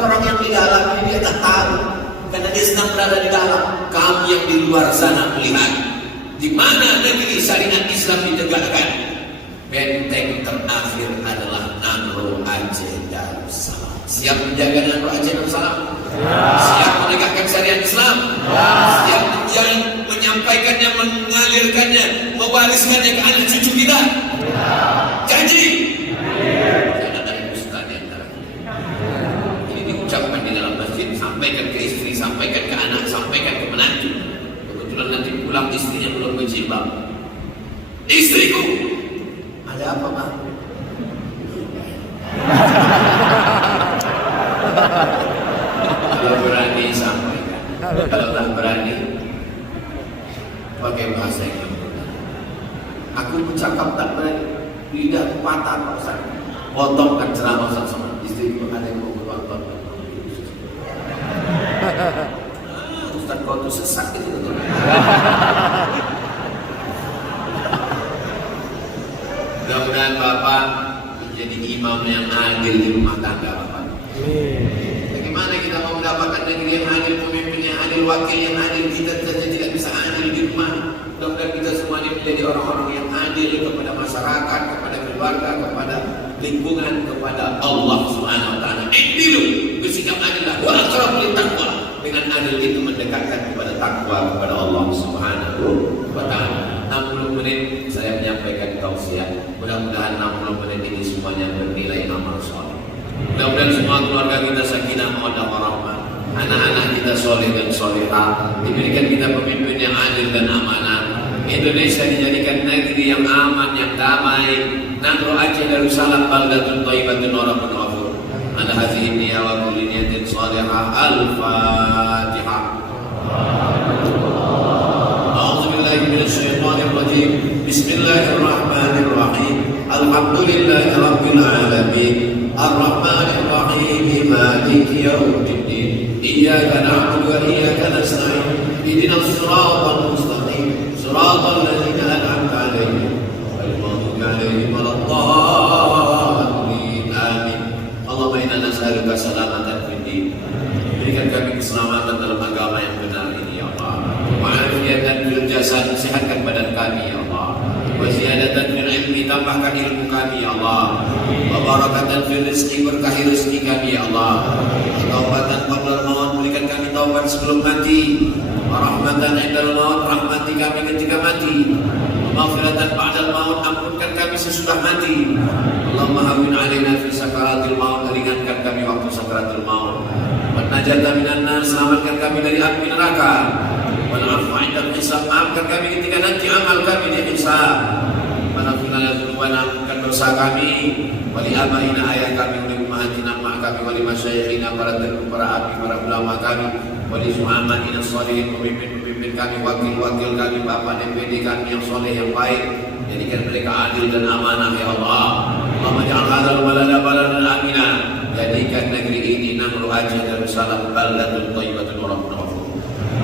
orang yang di dalam ini dia tak tahu, karena dia sedang berada di dalam. Kami yang di luar sana melihat di mana negeri syariat Islam ditegakkan. Benteng terakhir adalah Nangro Aceh Darussalam. Siap menjaga Nangro Aceh Darussalam? Siap menegakkan syariat Islam? Siap menyampaikannya, mengalirkannya, mewariskannya ke anak cucu kita? Janji? Jangan ada ustaz di antara kita. Ini diucapkan di dalam masjid, sampaikan ke istri, sampaikan ke anak, sampaikan ke menantu. Kebetulan nanti pulang istrinya belum berjilbab. Istriku, ada apa, Pak? Kalau berani sampaikan. Kalau tak berani, pakai bahasa yang mudah. Aku bercakap tak berani, lidah patah Pak Ustaz. Potongkan ceramah Ustaz sama istriku, ada yang mau bertonton. Ustaz kau tu sesat gitu. Mudah-mudahan Bapak menjadi imam yang adil di rumah tangga Bapak. Bagaimana kita mau mendapatkan negeri yang adil, pemimpin yang adil, wakil yang adil? Kita saja tidak bisa adil di rumah. Mudah-mudahan kita semua ini menjadi orang-orang yang adil kepada masyarakat, kepada keluarga, kepada lingkungan, kepada Allah Subhanahu Wa Taala. Adil, bersikap adillah. Wa aqrabu taqwa. Dengan adil itu mendekatkan kepada takwa kepada Allah Subhanahu Wa Taala. 60 menit saya menyampaikan tausiah. Mudah-mudahan 60 menit ini semuanya bernilai amal soleh. Mudah-mudahan semua keluarga kita sakinah mawaddah warahmah. Anak-anak kita soleh dan solehah. Diberikan kita pemimpin yang adil dan amanah. Indonesia dijadikan negeri yang aman, yang damai. Nangro Aceh Darussalam baldatun thayyibatun wa rabbun ghafur. Ala hadhihi niyya wa kulli niyatin shalihah. Al-Fatihah. Bismillahirrahmanirrahim. Alhamdulillahi rabbil alamin. Ar-Rahmanir Rahim. Maliki yaumiddin. Iyyaka na'budu wa iyyaka nasta'in. Ihdinas siratal mustaqim. Siratal ladzina an'amta 'alaihim ghairil maghdubi 'alaihim waladdallin. Amin. Allahumma inna nas'aluka salamatan fid din. Berikan kami keselamatan dalam agama yang benar ini ya Allah. Wa'afiyatan fil jasad, sehatkan badan kami ya Allah. Wa ziyadatan fil ilmi, tambahkan ilmu kami ya Allah. Wa barakatan fil rizqi, berkahi rezeki kami ya Allah. Taubatan qabla al-maut, berikan kami taubat sebelum mati. Wa rahmatan indal maut, rahmati kami ketika mati. Wa maghfiratan ba'dal maut, ampunkan kami sesudah mati. Allahumma hawwin 'alaina fi sakaratil maut, ringankan kami waktu sakaratul maut. Wa najata minan nar, selamatkan kami dari api neraka. Wal afwa 'indal hisab, maafkan kami ketika nanti amal kami dihisab. Wa nafina dzunubana, ampunkan dosa kami. Wa li abaina, ayah kami, wa li ummahatina, mak kami, wa li masyayikhina, para api, para ulama kami, wa li su'amatina sholihin, pemimpin kami, wakil kami, bapak DPD kami yang soleh, yang baik. Jadikan mereka adil dan amanah ya Allah. Allahumma ja'al hadzal balada baladan amina. Jadikan negeri ini Nangro Aceh Darussalam baldatun thayyibatun wa rabbun ghafur.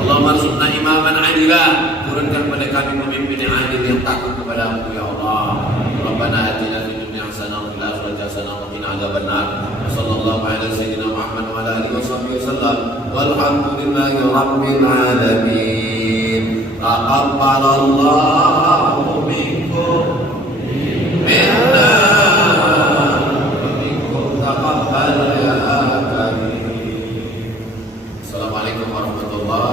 Allahumma arzuqna imaman adila, turunkan pada kami pemimpin yang adil yang takut kepada-Mu ya Allah. Rabbana atina fid dunya hasanah wa fil akhirati hasanah wa qina adzabannar. Sallallahu ala sayyidina Muhammad wa ala alihi washabbihi wasallam. Walhamdulillahi rabbil alamin. Taqabbalallahu minkum minna wa minkum taqabbal ya karim. Assalamualaikum warahmatullahi